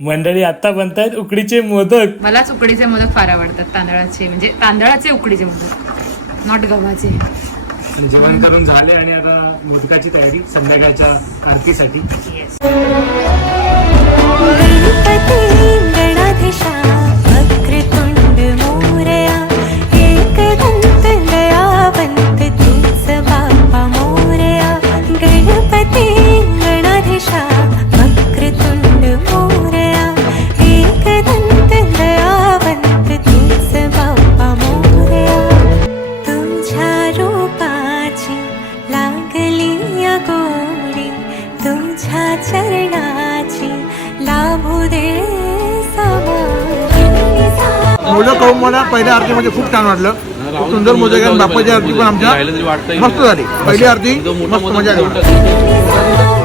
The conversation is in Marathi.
मंडळी आता बनतायत उकडीचे मोदक. मलाच उकडीचे मोदक फार आवडतात, तांदळाचे, म्हणजे तांदळाचे उकडीचे मोदक, नॉट गव्हाचे. जेवण करून झाले आणि आता मोदकाची तयारी संध्याकाळच्या आरतीसाठी. मोदक खाऊन मला पहिल्या आरतीमध्ये खूप छान वाटलं. खूप सुंदर मोदक आहे. बाप्पाची आरती पण आमच्या मस्त झाली. पहिली आरती मस्त मजा आली.